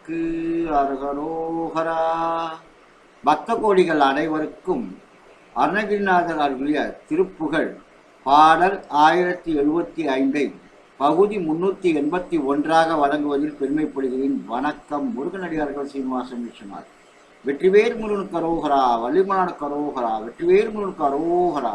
சிவனுக்கு அரகரோகரா பக்த கோடிகள் அனைவருக்கும் அருணகிரிநாதர் அருளிய திருப்புகழ். பாடல் ஆயிரத்தி எழுபத்தி ஐந்தை பகுதி முன்னூற்றி எண்பத்தி ஒன்றாக வழங்குவதில் பெருமைப்படுகிறேன். வணக்கம். முருகனடியார்கள் சீனிவாசன் விஸ்வநாத் வெற்றிவேர் முருகன் கரோகரா. வள்ளிமலான கரோகரா. வெற்றிவேர் முருகன் கரோகரா.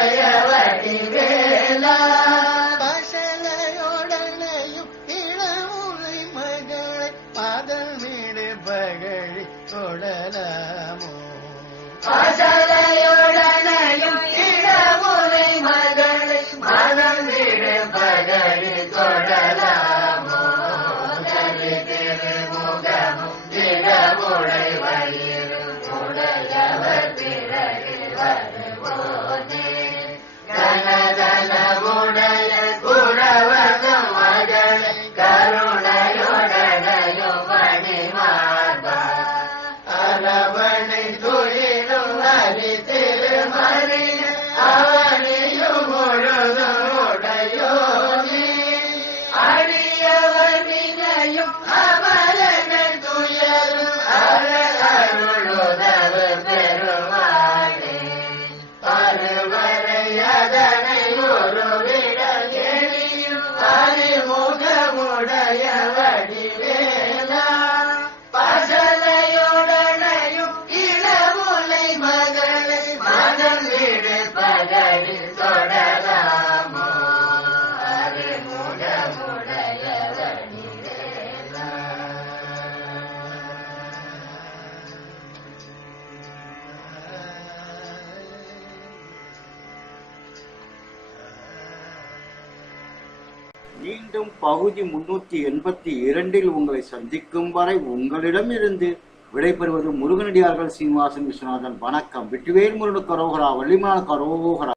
பகழி கொடலாமோ அசலையுடனையும் இடமுறை மகளை மனம் விட பகழி கொடலாமோ தனி திருமுகமும் இடமுடை வயிறு உடையவர் பிறகு வர மீண்டும் பகுதி முன்னூற்றி எண்பத்தி இரண்டில் உங்களை சந்திக்கும் வரை உங்களிடமிருந்து விடைபெறுவது முருகனடியார்கள் சீனிவாசன் விஸ்வநாதன். வணக்கம். விட்டுவேல் முருகன் கரோகரா வள்ளிமான கரோகரா.